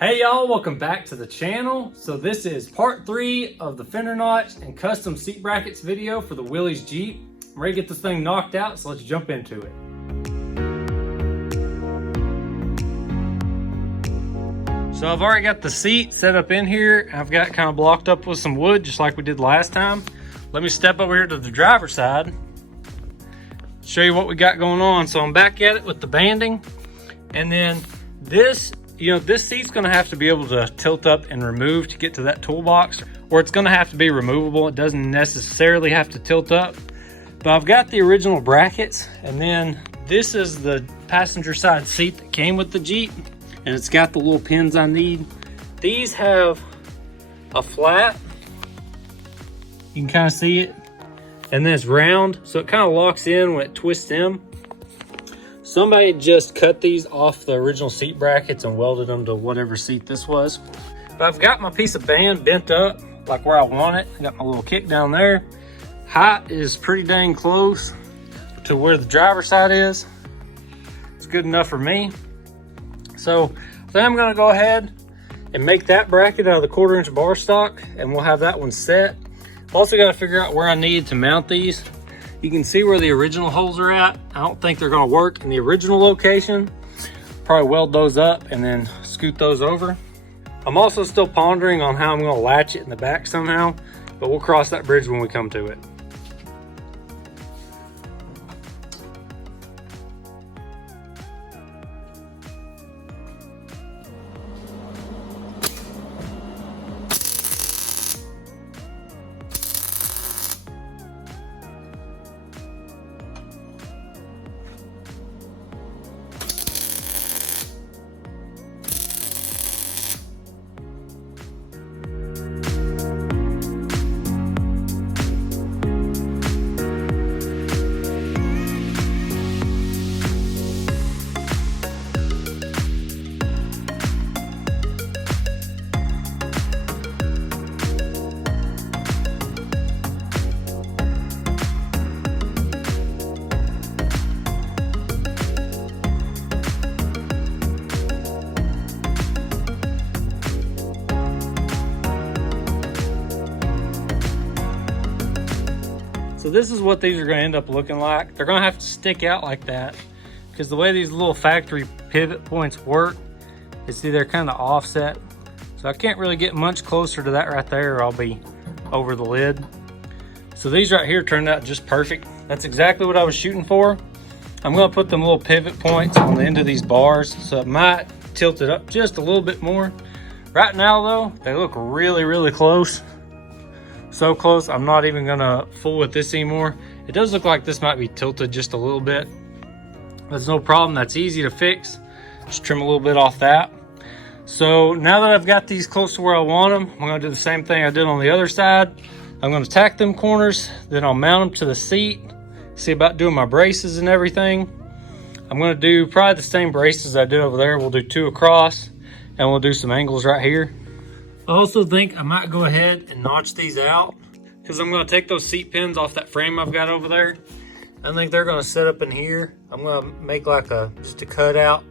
Hey y'all, welcome back to the channel. So this is part 3 of the fender notch and custom seat brackets video for the Willys Jeep. I'm ready to get this thing knocked out, so let's jump into it. So I've already got the seat set up in here. I've got it kind of blocked up with some wood, just like we did last time. Let me step over here to the driver's side, show you what we got going on. So I'm back at it with the banding, and then this seat's gonna have to be able to tilt up and remove to get to that toolbox, or it's gonna have to be removable. It doesn't necessarily have to tilt up, but I've got the original brackets, and then this is the passenger side seat that came with the Jeep, and it's got the little pins I need. These have a flat, you can kind of see it, and then it's round, so it kind of locks in when it twists in. Somebody just cut these off the original seat brackets and welded them to whatever seat this was. But I've got my piece of band bent up like where I want it. I got my little kick down there. Height is pretty dang close to where the driver's side is. It's good enough for me. So then I'm gonna go ahead and make that bracket out of the 1/4" bar stock, and we'll have that one set. I've also got to figure out where I need to mount these. You can see where the original holes are at. I don't think they're gonna work in the original location. Probably weld those up and then scoot those over. I'm also still pondering on how I'm gonna latch it in the back somehow, but we'll cross that bridge when we come to it. So this is what these are gonna end up looking like. They're gonna have to stick out like that because the way these little factory pivot points work is, see, they're kind of offset. So I can't really get much closer to that right there, or I'll be over the lid. So these right here turned out just perfect. That's exactly what I was shooting for. I'm gonna put them little pivot points on the end of these bars, so it might tilt it up just a little bit more. Right now though, they look really, really close. So close, I'm not even gonna fool with this anymore. It does look like this might be tilted just a little bit. That's no problem, that's easy to fix. Just trim a little bit off that. So now that I've got these close to where I want them, I'm gonna do the same thing I did on the other side. I'm gonna tack them corners, then I'll mount them to the seat. See about doing my braces and everything. I'm gonna do probably the same braces I did over there. We'll do 2 across, and we'll do some angles right here. I also think I might go ahead and notch these out, because I'm going to take those seat pins off that frame I've got over there. I think they're going to set up in here. I'm going to make like just a cutout,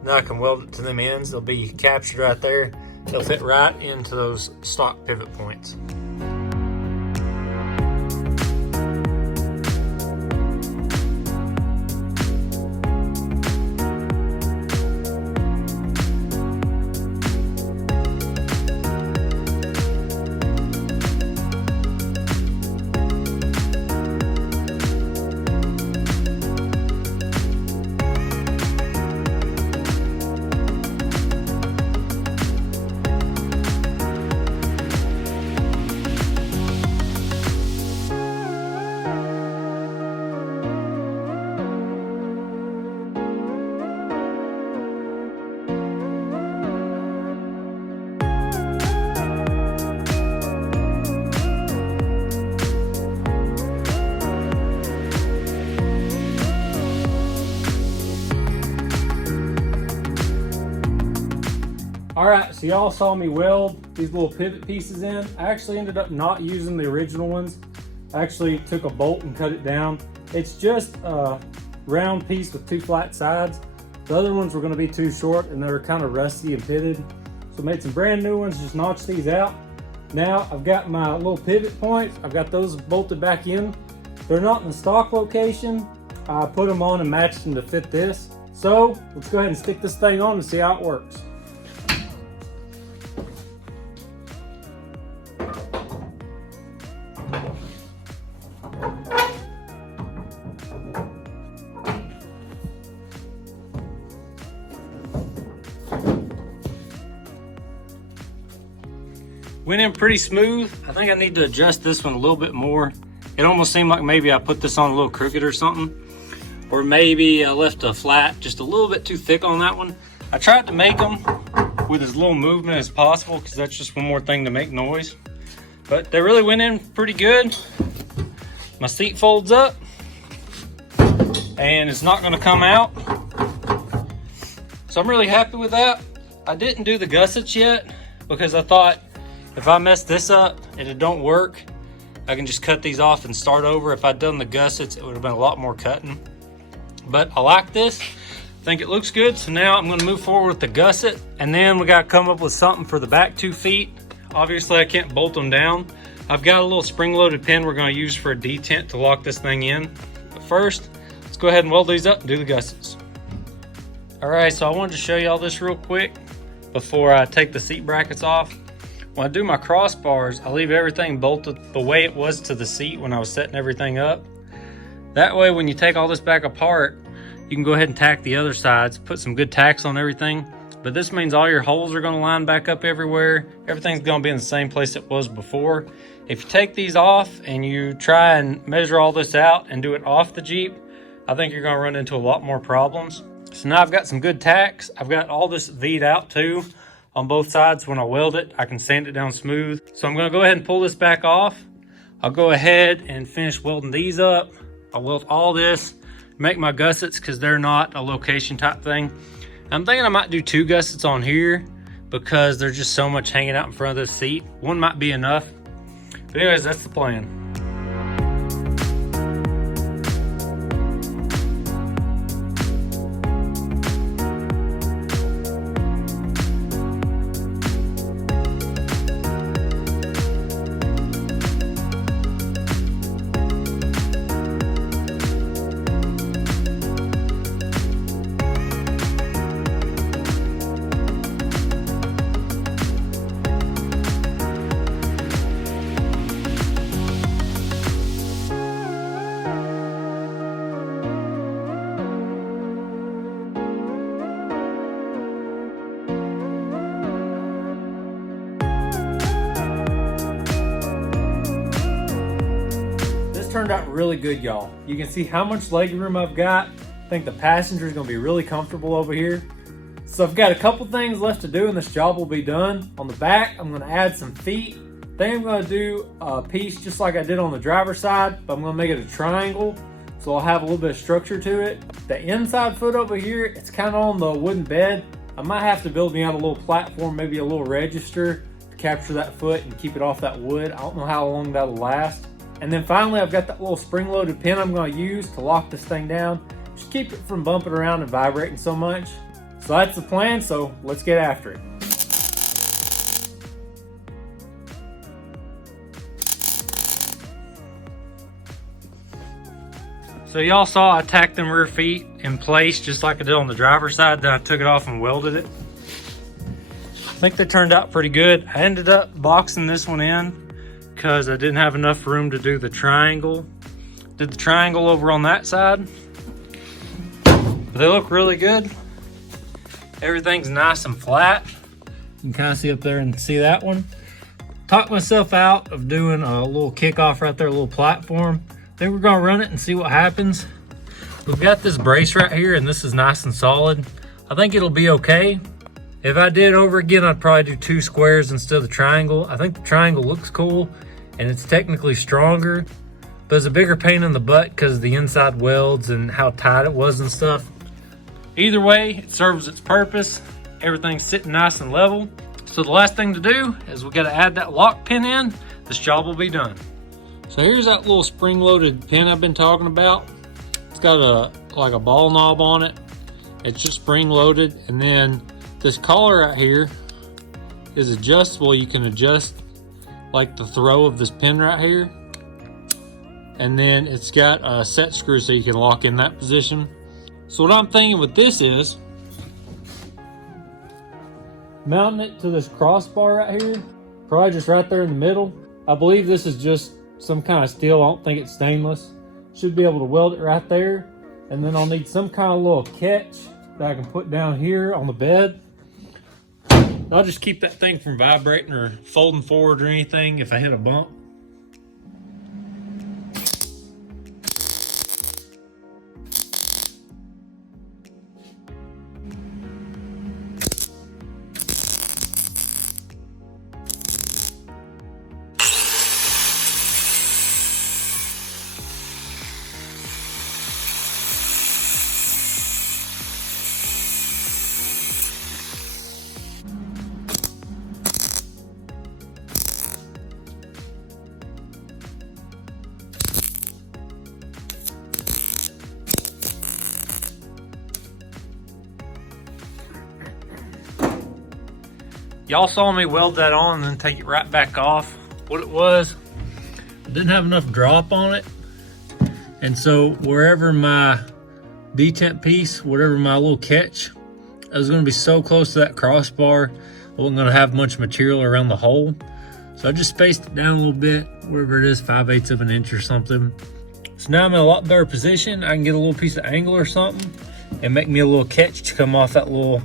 and then I can weld it to them ends. They'll be captured right there. They'll fit right into those stock pivot points. All right, so y'all saw me weld these little pivot pieces in. I actually ended up not using the original ones. I actually took a bolt and cut it down. It's just a round piece with two flat sides. The other ones were gonna be too short and they were kind of rusty and pitted. So I made some brand new ones, just notched these out. Now I've got my little pivot points. I've got those bolted back in. They're not in the stock location. I put them on and matched them to fit this. So let's go ahead and stick this thing on and see how it works. Went in pretty smooth. I think I need to adjust this one a little bit more. It almost seemed like maybe I put this on a little crooked or something. Or maybe I left a flat just a little bit too thick on that one. I tried to make them with as little movement as possible because that's just one more thing to make noise. But they really went in pretty good. My seat folds up and it's not gonna come out. So I'm really happy with that. I didn't do the gussets yet because I thought if I mess this up and it don't work, I can just cut these off and start over. If I'd done the gussets, it would have been a lot more cutting. But I like this. I think it looks good. So now I'm gonna move forward with the gusset, and then we gotta come up with something for the back 2 feet. Obviously I can't bolt them down. I've got a little spring-loaded pin we're gonna use for a detent to lock this thing in. But first, let's go ahead and weld these up and do the gussets. All right, so I wanted to show you all this real quick before I take the seat brackets off. When I do my crossbars, I leave everything bolted the way it was to the seat when I was setting everything up. That way, when you take all this back apart, you can go ahead and tack the other sides, put some good tacks on everything. But this means all your holes are gonna line back up everywhere. Everything's gonna be in the same place it was before. If you take these off and you try and measure all this out and do it off the Jeep, I think you're gonna run into a lot more problems. So now I've got some good tacks. I've got all this V'd out too. On both sides, when I weld it, I can sand it down smooth. So I'm gonna go ahead and pull this back off. I'll go ahead and finish welding these up. I'll weld all this, make my gussets because they're not a location type thing. I'm thinking I might do 2 gussets on here because there's just so much hanging out in front of this seat. One might be enough. But anyways, that's the plan. Turned out really good, y'all. You can see how much leg room I've got. I think the passenger is going to be really comfortable over here. So I've got a couple things left to do and this job will be done. On the back, I'm going to add some feet. Then I'm going to do a piece just like I did on the driver's side, but I'm going to make it a triangle so I'll have a little bit of structure to it. The inside foot over here, it's kind of on the wooden bed. I might have to build me out a little platform, maybe a little register to capture that foot and keep it off that wood. I don't know how long that'll last. And then finally, I've got that little spring-loaded pin I'm going to use to lock this thing down. Just keep it from bumping around and vibrating so much. So that's the plan, so let's get after it. So y'all saw I tacked them rear feet in place just like I did on the driver's side, then I took it off and welded it. I think they turned out pretty good. I ended up boxing this one in because I didn't have enough room to do the triangle. Did the triangle over on that side. But they look really good. Everything's nice and flat. You can kind of see up there and see that one. Talked myself out of doing a little kickoff right there, a little platform. I think we're gonna run it and see what happens. We've got this brace right here and this is nice and solid. I think it'll be okay. If I did it over again, I'd probably do 2 squares instead of the triangle. I think the triangle looks cool and it's technically stronger, but it's a bigger pain in the butt because of the inside welds and how tight it was and stuff. Either way, it serves its purpose. Everything's sitting nice and level. So the last thing to do is we gotta add that lock pin in. This job will be done. So here's that little spring-loaded pin I've been talking about. It's got like a ball knob on it. It's just spring-loaded, and then this collar right here is adjustable. You can adjust like the throw of this pin right here. And then it's got a set screw so you can lock in that position. So what I'm thinking with this is mounting it to this crossbar right here, probably just right there in the middle. I believe this is just some kind of steel. I don't think it's stainless. Should be able to weld it right there. And then I'll need some kind of little catch that I can put down here on the bed. I'll just keep that thing from vibrating or folding forward or anything if I hit a bump. Y'all saw me weld that on and then take it right back off. What it was, I didn't have enough drop on it. And so wherever my detent piece, whatever my little catch, I was gonna be so close to that crossbar, I wasn't gonna have much material around the hole. So I just spaced it down a little bit, wherever it is, 5/8 of an inch or something. So now I'm in a lot better position. I can get a little piece of angle or something and make me a little catch to come off that little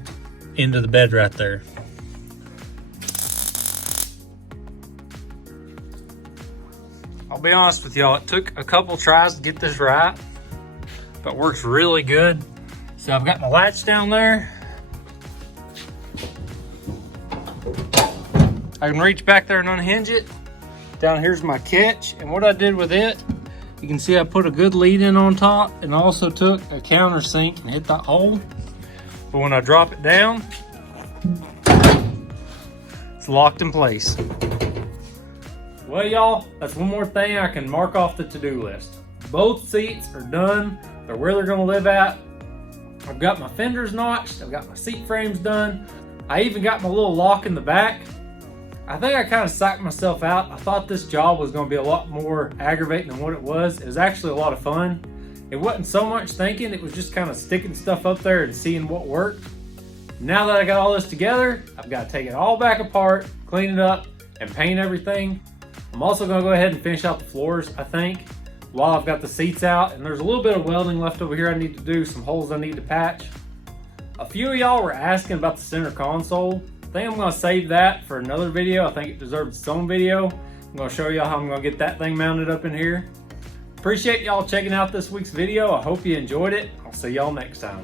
end of the bed right there. I'll be honest with y'all, it took a couple tries to get this right, but works really good. So I've got my latch down there. I can reach back there and unhinge it. Down here's my catch, and what I did with it, you can see I put a good lead in on top and also took a countersink and hit that hole. But when I drop it down, it's locked in place. Well, y'all, that's one more thing I can mark off the to-do list. Both seats are done. They're where they're gonna live at. I've got my fenders notched. I've got my seat frames done. I even got my little lock in the back. I think I kind of psyched myself out. I thought this job was gonna be a lot more aggravating than what it was. It was actually a lot of fun. It wasn't so much thinking, it was just kind of sticking stuff up there and seeing what worked. Now that I got all this together, I've got to take it all back apart, clean it up, and paint everything. I'm also gonna go ahead and finish out the floors, I think, while I've got the seats out. And there's a little bit of welding left over here I need to do, some holes I need to patch. A few of y'all were asking about the center console. I think I'm gonna save that for another video. I think it deserves its own video. I'm gonna show y'all how I'm gonna get that thing mounted up in here. Appreciate y'all checking out this week's video. I hope you enjoyed it. I'll see y'all next time.